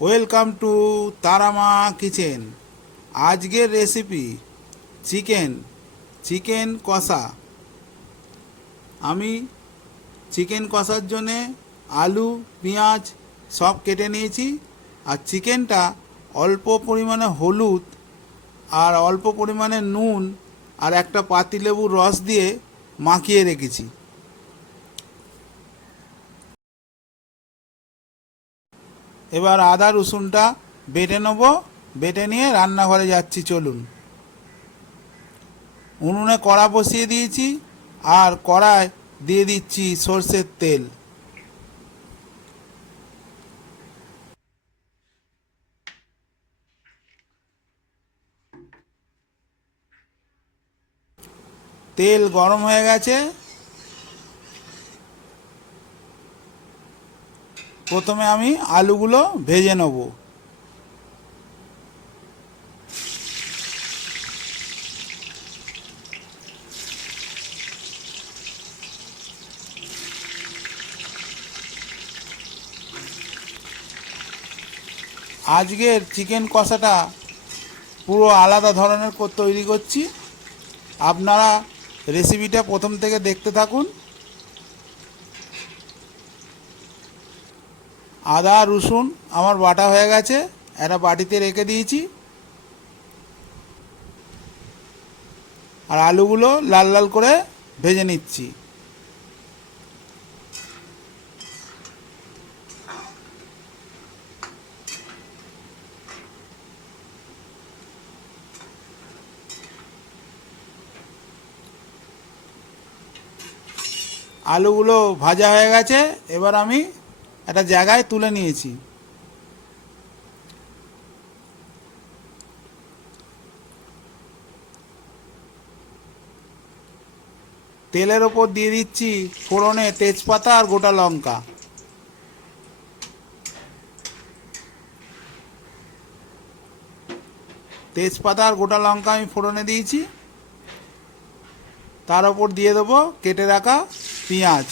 Welcome to Tarama kitchen. আজকের recipe chicken chicken কষা। আমি চিকেন কষার জন্যে আলু, পেঁয়াজ সব কেটে নিয়েছি আর চিকেনটা অল্প পরিমাণে হলুদ আর অল্প পরিমাণে নুন আর একটা পাতিলেবুর রস দিয়ে মাখিয়ে রেখেছি। এবার আদা, রসুনটা বেটে নেব, বেটে নিয়ে রান্নাঘরে যাচ্ছি, চলুন। উনুনে কড়া বসিয়ে দিয়েছি আর কড়ায় দিয়ে দিচ্ছি সর্ষের তেল। তেল গরম হয়ে গেছে। প্রথমে আমি আলুগুলো ভেজে নেব। আজকের চিকেন কষাটা পুরো আলাদা ধরনের তৈরি করছি। আপনারা রেসিপিটা প্রথম থেকে দেখতে থাকুন। আদা, রসুন আমার বাটা হয়ে গেছে, একটা বাটিতে রেখে দিয়েছি। আর আলুগুলো লাল লাল করে ভেজে নিচ্ছি। আলুগুলো ভাজা হয়ে গেছে, এবার আমি একটা জায়গায় তুলে নিয়েছি। তেলের ওপর দিয়ে দিচ্ছি ফোড়নে তেজপাতা আর গোটা লঙ্কা। তেজপাতা আর গোটা লঙ্কা আমি ফোড়নে দিয়েছি। তার ওপর দিয়ে দেবো কেটে রাখা পেঁয়াজ।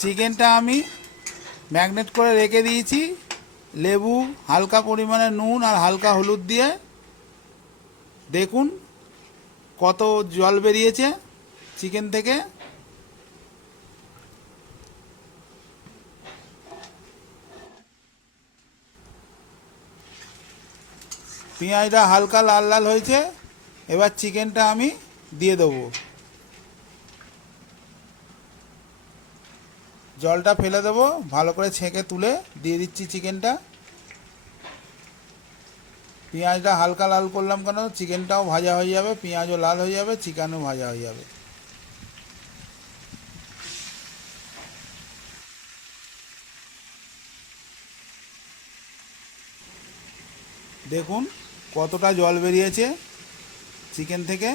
চিকেনটা আমি ম্যাগনেট করে রেখে দিয়েছি। লেবু, হালকা পরিমাণে নুন আর হালকা হলুদ দিয়ে। দেখুন কত জল বেরিয়েছে চিকেন থেকে। পেঁয়াজটা হালকা লাল লাল হয়েছে। এবার চিকেনটা আমি দিয়ে দেবো। জলটা ফেলে দেবো, ভালো করে ছেঁকে তুলে দিয়ে দিচ্ছি চিকেনটা। পেঁয়াজটা হালকা লাল করলাম কেন, চিকেনটাও ভাজা হয়ে যাবে, পেঁয়াজও লাল হয়ে যাবে, চিকেনও ভাজা হয়ে যাবে। দেখুন কতটা জল বেরিয়েছে চিকেন থেকে।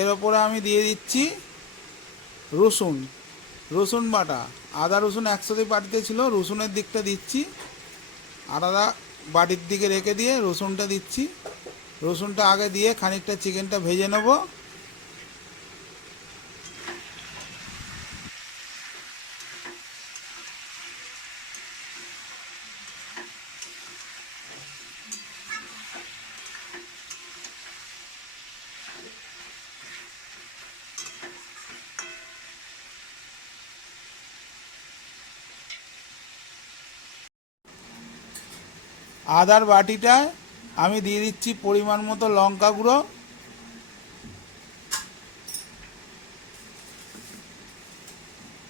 এর ওপরে আমি দিয়ে দিচ্ছি রসুন রসুন বাটা। আদা রসুন একসাথে বাটিতে ছিল, রসুনের দিকটা দিচ্ছি। আদা বাটির দিকে রেখে দিয়ে রসুনটা দিচ্ছি। রসুনটা আগে দিয়ে খানিকটা চিকেনটা ভেজে নেব। আদার বাটিটায় আমি দিয়ে দিচ্ছি পরিমাণ মতো লঙ্কা গুঁড়ো।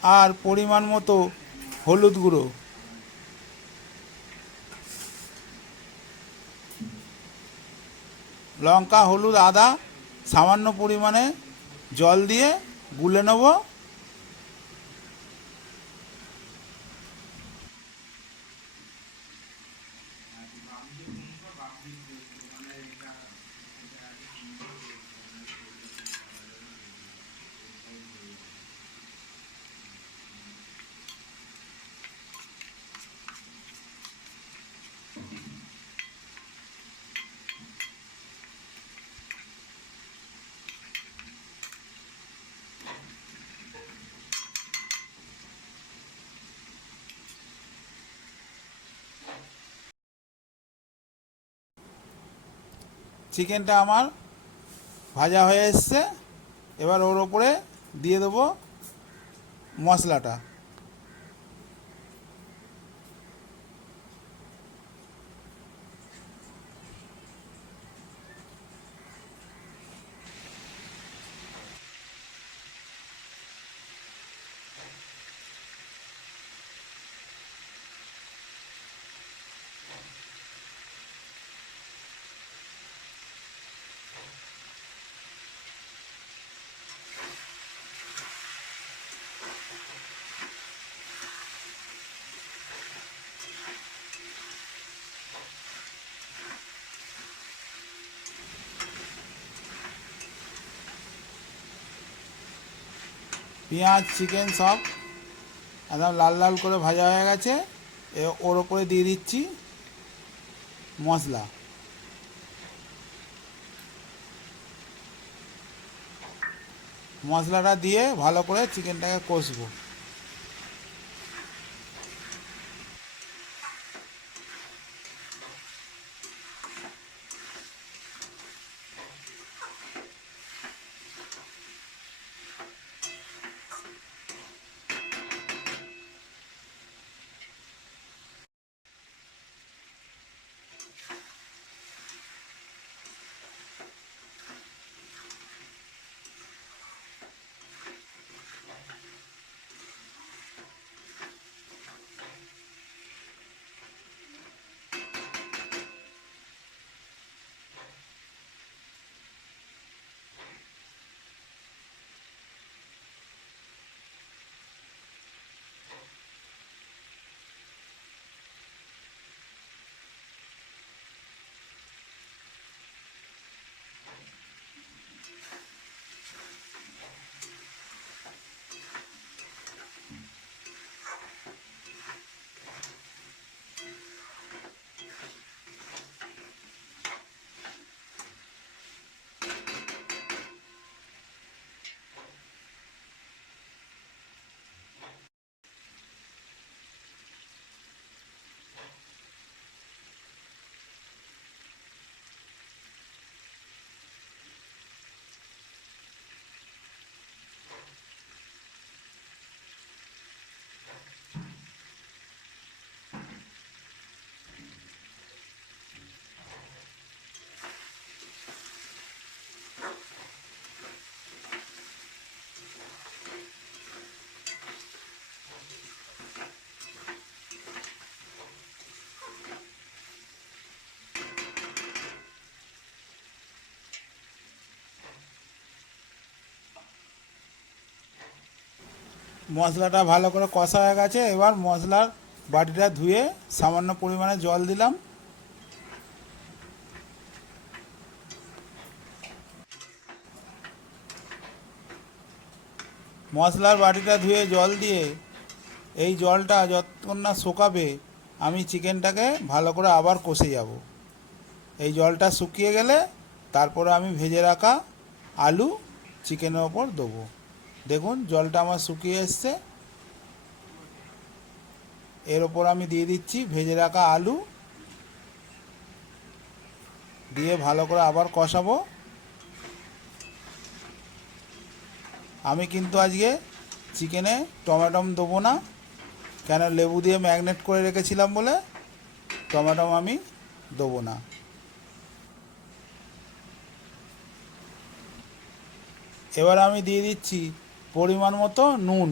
আর পরিমাণ মতো হলুদ গুঁড়ো। লঙ্কা, হলুদ, আদা সামান্য পরিমাণে জল দিয়ে গুলে নেব। চিকেনটা আমার ভাজা হয়ে এসছে। এবার ওর ওপরে দিয়ে দেবো মশলাটা। পেঁয়াজ, চিকেন সব একদম লাল লাল করে ভাজা হয়ে গেছে। ওর ওপরে দিয়ে দিচ্ছি মশলা। মশলাটা দিয়ে ভালো করে চিকেনটাকে কষবো। মশলাটা ভালো করে কষা হয়ে গেছে, এবার মশলার বাটিটা ধুয়ে সামান্য পরিমাণে জল দিলাম। মশলার বাটিটা ধুয়ে জল দিয়ে এই জলটা যতক্ষণ না শোকাবে, আমি চিকেনটাকে ভালো করে আবার কষে যাব। এই জলটা শুকিয়ে গেলে তারপরে আমি ভেজে রাখা আলু চিকেনের ওপর দেবো। দেখুন, জলটা আমার শুকিয়ে এসছে। এর ওপর আমি দিয়ে দিচ্ছি ভেজে রাখা আলু। দিয়ে ভালো করে আবার কষাবো। আমি কিন্তু আজকে চিকেনে টমেটম দেবো না। কেন, লেবু দিয়ে ম্যাগনেট করে রেখেছিলাম বলে টমেটম আমি দেবো না। এবার আমি দিয়ে দিচ্ছি পরিমাণ মতো নুন।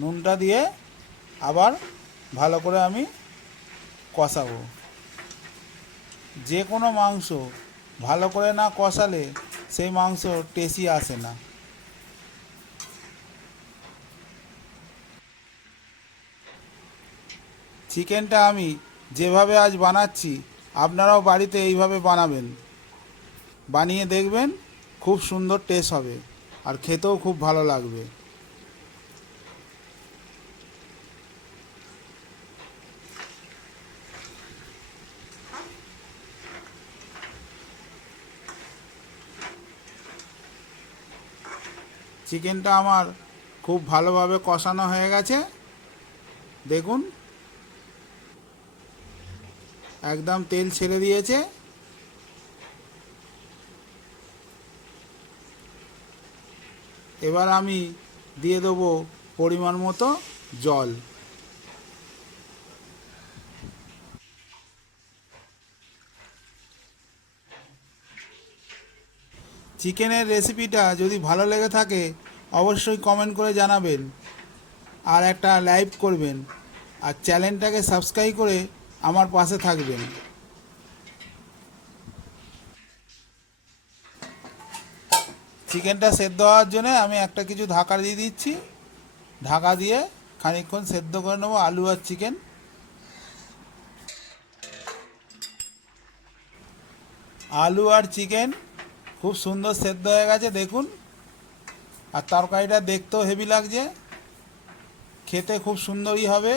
নুনটা দিয়ে আবার ভালো করে আমি কষাবো। যে কোনো মাংস ভালো করে না কষালে সেই মাংস টেসি আসে না। চিকেনটা আমি যেভাবে আজ বানাচ্ছি আপনারাও বাড়িতে এইভাবে বানাবেন। বানিয়ে দেখবেন খুব সুন্দর টেস্ট হবে আর খেতেও খুব ভালো লাগবে। চিকেনটা আমার খুব ভালোভাবে কষানো হয়ে গেছে। দেখুন। একদম তেল ছেড়ে দিয়েছে। এবার আমি দিয়ে দেবো পরিমাণ মতো জল। চিকেনের রেসিপিটা যদি ভালো লেগে থাকে, অবশ্যই কমেন্ট করে জানাবেন। আর একটা লাইভ করবেন। আর চ্যানেলটাকে সাবস্ক্রাইব করে আমার পাশে থাকবেন। চিকেনটা সেদ্ধ হওয়ার জন্য আমি একটা কিছু ঢাকা দিয়ে দিচ্ছি। ঢাকা দিয়ে খানিকক্ষণ সেদ্ধ করে নেব আলু আর চিকেন। আলু আর চিকেন খুব সুন্দর সেদ্ধ হয়ে গেছে, দেখুন। আর তরকারিটা দেখতেও হেভি লাগছে। খেতে খুব সুন্দরই হবে।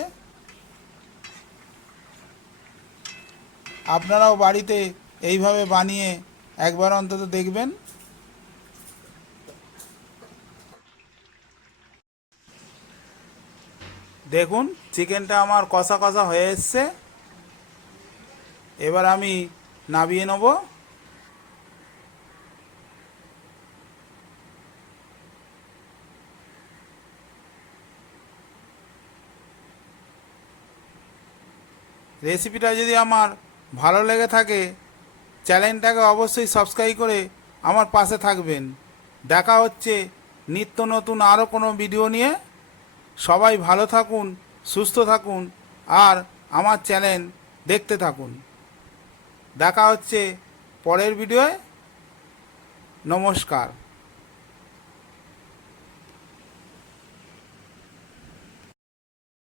আপনারাও বাড়িতে এইভাবে বানিয়ে একবার অন্তত দেখবেন। দেখুন, চিকেনটা আমার কষা কষা হয়ে এসছে। এবার আমি নাবিয়ে নেব। রেসিপিটা যদি আমার ভালো লেগে থাকে, চ্যানেলটাকে অবশ্যই সাবস্ক্রাইব করে আমার পাশে থাকবেন। দেখা হচ্ছে নিত্য নতুন আরও কোনো ভিডিও নিয়ে। সবাই ভালো থাকুন, সুস্থ থাকুন, আর আমার চ্যানেল দেখতে থাকুন। দেখা হচ্ছে পরের ভিডিওয়। নমস্কার।